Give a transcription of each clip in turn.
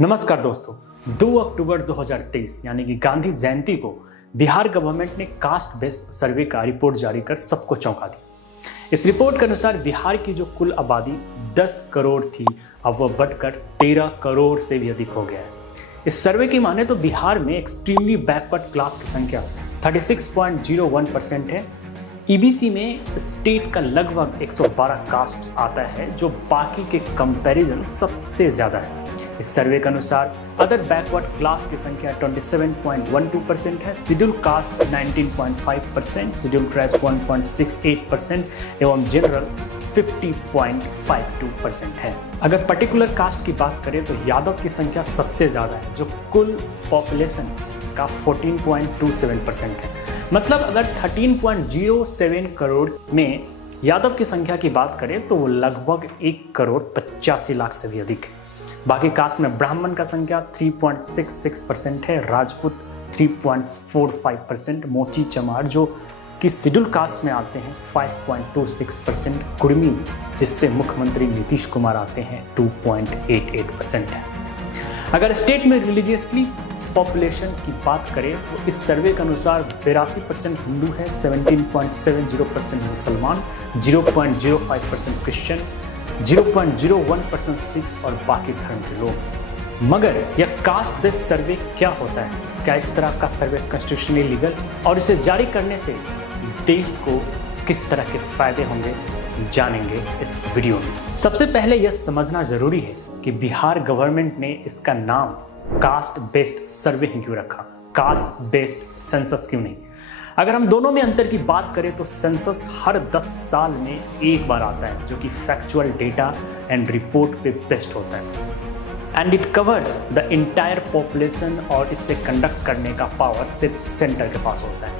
नमस्कार दोस्तों, 2 अक्टूबर 2023 यानी कि गांधी जयंती को बिहार गवर्नमेंट ने कास्ट बेस्ड सर्वे का रिपोर्ट जारी कर सबको चौंका दी। इस रिपोर्ट के अनुसार बिहार की जो कुल आबादी 10 करोड़ थी, अब वह बढ़कर 13 करोड़ से भी अधिक हो गया है। इस सर्वे की माने तो बिहार में एक्सट्रीमली बैकवर्ड क्लास की संख्या 36.01% है। ईबीसी में स्टेट का लगभग 112 कास्ट आता है, जो बाकी के कंपैरिजन सबसे ज़्यादा है। इस सर्वे के अनुसार अदर बैकवर्ड क्लास की संख्या 27.12% है, शेड्यूल कास्ट 19.5%, शेड्यूल ट्राइब्स 1.68% एवं जनरल 50.52% है। अगर पर्टिकुलर कास्ट की बात करें तो यादव की संख्या सबसे ज़्यादा है, जो कुल पॉपुलेशन का 14.27% है। मतलब अगर 13.07 करोड़ में यादव की संख्या की बात करें तो वो लगभग 1 करोड़ 85 लाख से भी अधिक है। बाकी कास्ट में ब्राह्मण का संख्या 3.66% है, राजपूत 3.45%, मोची चमार जो कि शेड्यूल कास्ट में आते हैं 5.26%, कुर्मी जिससे मुख्यमंत्री नीतीश कुमार आते हैं 2.88% है। अगर स्टेट में रिलीजियसली पॉपुलेशन की बात करें तो इस सर्वे के अनुसार 82% हिंदू है, 17.70% मुसलमान, 0.05% क्रिश्चियन, 0.01% सिख्स और बाकी धर्म के लोग। मगर यह कास्ट बेस्ड सर्वे क्या होता है? क्या इस तरह का सर्वे कॉन्स्टिट्यूशनली लीगल और इसे जारी करने से देश को किस तरह के फायदे होंगे, जानेंगे इस वीडियो में। सबसे पहले यह समझना जरूरी है कि बिहार गवर्नमेंट ने इसका नाम कास्ट बेस्ड सर्वे ही क्यों रखा, कास्ट बेस्ड सेंसस क्यों नहीं। अगर हम दोनों में अंतर की बात करें तो सेंसस हर 10 साल में एक बार आता है, जो कि फैक्चुअल डेटा एंड रिपोर्ट पे बेस्ड होता है and it covers the entire population और इसे कंडक्ट करने का पावर सिर्फ सेंटर के पास होता है।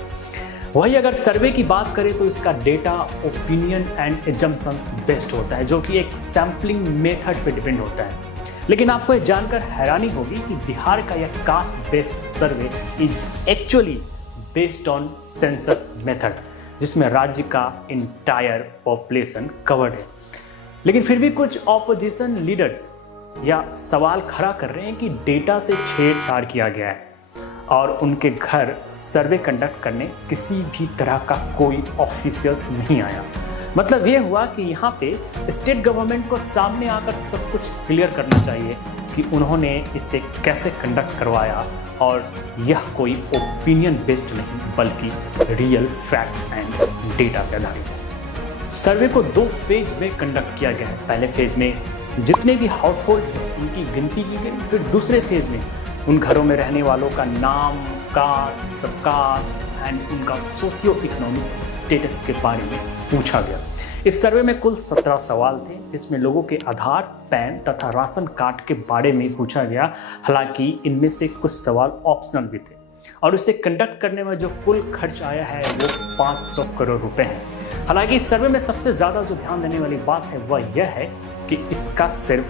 वही अगर सर्वे की बात करें तो इसका data opinion and assumptions based होता है, जो कि एक सैम्पलिंग मेथड पे डिपेंड होता है। लेकिन आपको यह जानकर हैरानी होगी कि बिहार का यह caste based survey is actually based on census method, जिसमें राज्य का इंटायर पॉपुलेशन कवर्ड है। लेकिन फिर भी कुछ ऑपोजिशन लीडर्स या सवाल खड़ा कर रहे हैं कि डेटा से छेड़छाड़ किया गया है और उनके घर सर्वे कंडक्ट करने किसी भी तरह का कोई ऑफिशियल्स नहीं आया। मतलब ये हुआ कि यहाँ पे स्टेट गवर्नमेंट को सामने आकर सब कुछ क्लियर करना चाहिए कि उन्होंने इसे कैसे कंडक्ट करवाया और यह कोई ओपिनियन बेस्ड नहीं बल्कि रियल फैक्ट्स एंड डेटा पे आधारित है। सर्वे को 2 फेज में कंडक्ट किया गया है। पहले फेज में जितने भी हाउस होल्ड्स हैं उनकी गिनती की गई, फिर दूसरे फेज में उन घरों में रहने वालों का नाम, कास्ट, सबकास्ट एंड उनका सोशियो इकोनॉमिक स्टेटस के बारे में पूछा गया। इस सर्वे में कुल 17 सवाल थे, जिसमें लोगों के आधार, पैन तथा राशन कार्ड के बारे में पूछा गया। हालांकि इनमें से कुछ सवाल ऑप्शनल भी थे और इसे कंडक्ट करने में जो कुल खर्च आया है वो 500 करोड़ रुपए है। हालांकि इस सर्वे में सबसे ज़्यादा जो ध्यान देने वाली बात है वह यह है कि इसका सिर्फ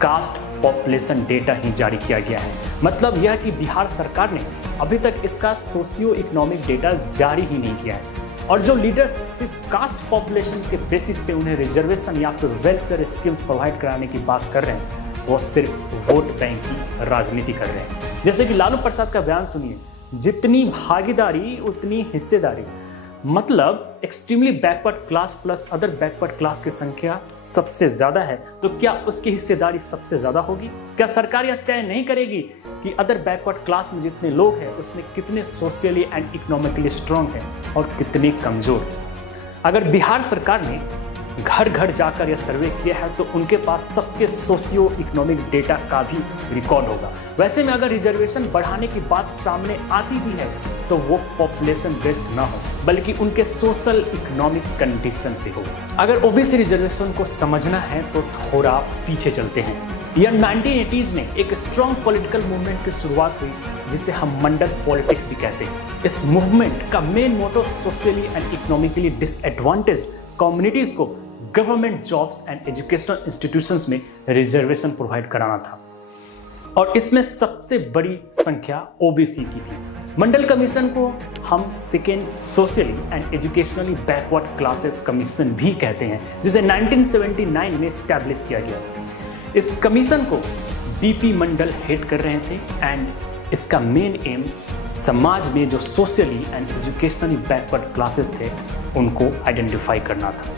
कास्ट पॉपुलेशन डेटा ही जारी किया गया है। मतलब यह कि बिहार सरकार ने अभी तक इसका सोशियो इकोनॉमिक डेटा जारी ही नहीं किया है। और जो लीडर्स सिर्फ कास्ट पॉपुलेशन के बेसिस पे उन्हें रिजर्वेशन या फिर वेलफेयर स्कीम्स प्रोवाइड कराने की बात कर रहे हैं, वो सिर्फ वोट बैंक की राजनीति कर रहे हैं। जैसे कि लालू प्रसाद का बयान सुनिए, जितनी भागीदारी उतनी हिस्सेदारी। मतलब extremely backward class plus other backward class की संख्या सबसे ज़्यादा है, तो क्या उसकी हिस्सेदारी सबसे ज़्यादा होगी? क्या सरकार यह तय नहीं करेगी कि अदर बैकवर्ड क्लास में जितने लोग हैं उसमें कितने सोशली एंड इकोनॉमिकली स्ट्रॉन्ग हैं और कितने कमज़ोर? अगर बिहार सरकार ने घर घर जाकर यह सर्वे किया है तो उनके पास सबके सोशियो इकोनॉमिक डेटा का भी रिकॉर्ड होगा। वैसे में अगर रिजर्वेशन बढ़ाने की बात सामने आती भी है तो वो पॉपुलेशन बेस्ड ना हो बल्कि उनके सोशल इकोनॉमिक कंडीशन पे हो। अगर ओबीसी रिजर्वेशन को समझना है तो थोड़ा पीछे चलते हैं। यह 1980s में एक स्ट्रॉन्ग पॉलिटिकल मूवमेंट की शुरुआत हुई, जिसे हम मंडल पॉलिटिक्स भी कहते हैं। इस मूवमेंट का main motto socially and economically disadvantaged communities को government jobs and educational institutions में रिजर्वेशन प्रोवाइड कराना था और इसमें सबसे बड़ी संख्या ओबीसी की थी। मंडल कमीशन को हम second socially and educationally backward classes commission भी कहते हैं, जिसे 1979 में स्टैब्लिश किया गया। इस कमीशन को पीपी मंडल हेड कर रहे थे एंड इसका मेन एम समाज में जो socially and educationally backward classes थे उनको आइडेंटिफाई करना था।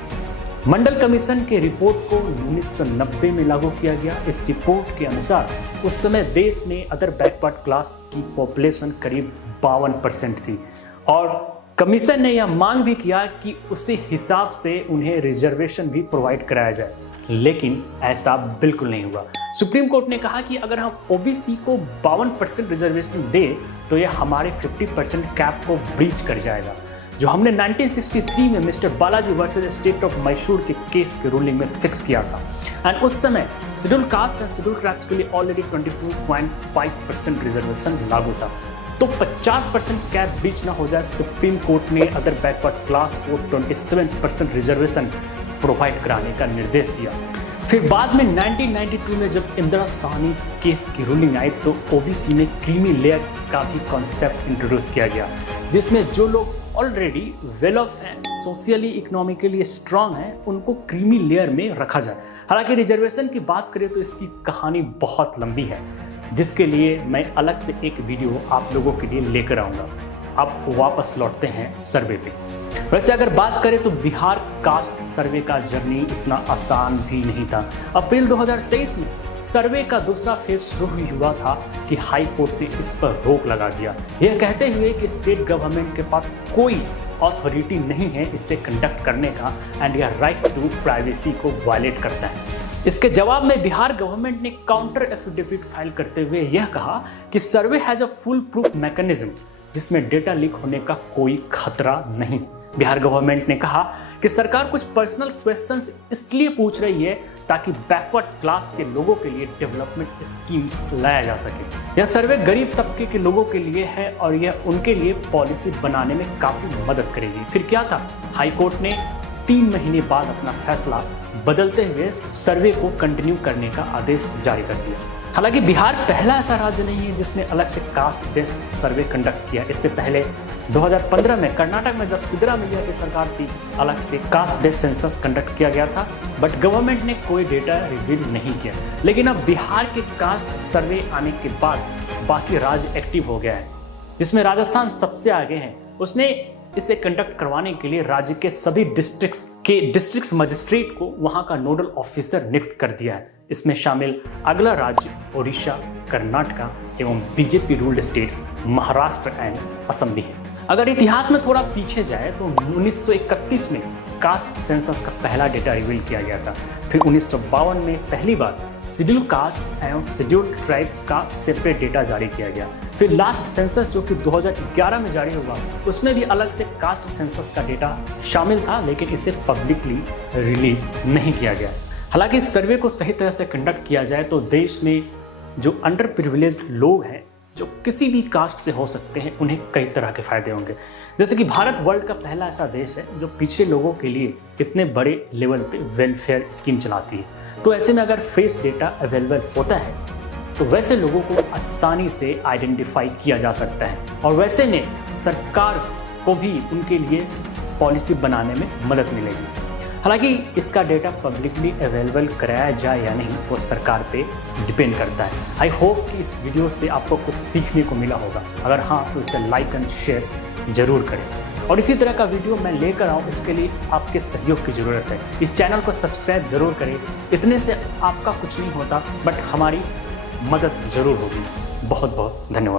मंडल कमीशन के रिपोर्ट को 1990 में लागू किया गया। इस रिपोर्ट के अनुसार उस समय देश में अदर बैकवर्ड क्लास की पॉपुलेशन करीब 52% थी और कमीशन ने यह मांग भी किया कि उसी हिसाब से उन्हें रिजर्वेशन भी प्रोवाइड कराया जाए, लेकिन ऐसा बिल्कुल नहीं हुआ। सुप्रीम कोर्ट ने कहा कि अगर हम ओबीसी को 52% रिजर्वेशन दें तो यह हमारे 50% कैप को ब्रीच कर जाएगा, जो हमने 1963 में mister Balaji versus state of Mysore के केस के रूलिंग में फिक्स किया था। एंड उस समय schedule caste and schedule tribes के लिए ऑलरेडी 22.5% रिजर्वेशन लागू था, तो 50% कैप ब्रीच ना हो जाए, सुप्रीम कोर्ट ने अदर बैकवर्ड क्लास को 27% रिजर्वेशन प्रोवाइड कराने का निर्देश दिया। फिर बाद में 1992 में जब इंदिरा साहनी केस की रूलिंग आई तो ओबीसी में क्रीमी लेयर का भी कॉन्सेप्ट इंट्रोड्यूस किया गया, जिसमें जो लोग ऑलरेडी वेल ऑफ हैं, सोशली इकोनॉमिकली स्ट्रांग हैं, उनको क्रीमी लेयर में रखा जाए। हालांकि रिजर्वेशन की बात करें तो इसकी कहानी बहुत लंबी है, जिसके लिए मैं अलग से एक वीडियो आप लोगों के लिए लेकर आऊँगा। अब वापस लौटते हैं सर्वे पे। वैसे अगर बात करें तो बिहार कास्ट सर्वे का जर्नी इतना आसान भी नहीं था। अप्रैल 2023 में सर्वे का दूसरा फेज शुरू हुआ था कि हाई कोर्ट ने इस पर रोक लगा दिया, यह कहते हुए कि स्टेट गवर्नमेंट के पास कोई अथॉरिटी नहीं है इसे कंडक्ट करने का एंड यह राइट टू प्राइवेसी को वायलेट करता है। इसके जवाब में बिहार गवर्नमेंट ने काउंटर एफिडेविट फाइल करते हुए यह कहा कि survey has a full proof mechanism, जिसमें डेटा लीक होने का कोई खतरा नहीं। बिहार गवर्नमेंट ने कहा कि सरकार कुछ पर्सनल क्वेश्चंस इसलिए पूछ रही है ताकि बैकवर्ड क्लास के लोगों के लिए डेवलपमेंट स्कीम्स लाया जा सके। यह सर्वे गरीब तबके के लोगों के लिए है और यह उनके लिए पॉलिसी बनाने में काफी मदद करेगी। फिर क्या था, हाई कोर्ट ने 3 महीने बाद अपना फैसला बदलते हुए सर्वे को कंटिन्यू करने का आदेश जारी कर दिया। हालांकि बिहार पहला ऐसा राज्य नहीं है जिसने अलग से कास्ट बेस्ड सर्वे कंडक्ट किया। इससे पहले 2015 में कर्नाटक में जब सिद्धरामैया की सरकार थी, अलग से कास्ट बेस्ड सेंसस कंडक्ट किया गया था, बट गवर्नमेंट ने कोई डेटा रिवील नहीं किया। लेकिन अब बिहार के कास्ट सर्वे आने के बाद बाकी राज्य एक्टिव हो गया है, जिसमें राजस्थान सबसे आगे है। उसने इसे कंडक्ट करवाने के लिए राज्य के सभी डिस्ट्रिक्ट्स के डिस्ट्रिक्ट मजिस्ट्रेट को वहां का नोडल ऑफिसर नियुक्त कर दिया है। इसमें शामिल अगला राज्य ओडिशा, कर्नाटका एवं BJP ruled states Maharashtra and Assam भी है। अगर इतिहास में थोड़ा पीछे जाए तो 1931 में कास्ट सेंसस का पहला डेटा रिवील किया गया था। फिर 1952 में पहली बार शेड्यूल कास्ट एवं शेड्यूल ट्राइब्स का सेपरेट डेटा जारी किया गया। फिर लास्ट सेंसस जो कि 2011 में जारी हुआ, उसमें भी अलग से कास्ट सेंसस का डेटा शामिल था, लेकिन इसे पब्लिकली रिलीज नहीं किया गया। हालांकि इस सर्वे को सही तरह से कंडक्ट किया जाए तो देश में जो अंडर प्रिविलेज्ड लोग हैं, जो किसी भी कास्ट से हो सकते हैं, उन्हें कई तरह के फायदे होंगे। जैसे कि भारत वर्ल्ड का पहला ऐसा देश है जो पिछड़े लोगों के लिए इतने बड़े लेवल पे वेलफेयर स्कीम चलाती है। तो ऐसे में अगर फेस डेटा अवेलेबल होता है तो वैसे लोगों को आसानी से आइडेंटिफाई किया जा सकता है और वैसे में सरकार को भी उनके लिए पॉलिसी बनाने में मदद मिलेगी। हालांकि इसका डेटा पब्लिकली अवेलेबल कराया जाए या नहीं वो सरकार पे डिपेंड करता है। आई होप कि इस वीडियो से आपको कुछ सीखने को मिला होगा। अगर हाँ तो इसे लाइक एंड शेयर जरूर करें और इसी तरह का वीडियो मैं लेकर आऊँ, इसके लिए आपके सहयोग की ज़रूरत है। इस चैनल को सब्सक्राइब ज़रूर करें। इतने से आपका कुछ नहीं होता, बट हमारी मदद ज़रूर होगी। बहुत बहुत धन्यवाद।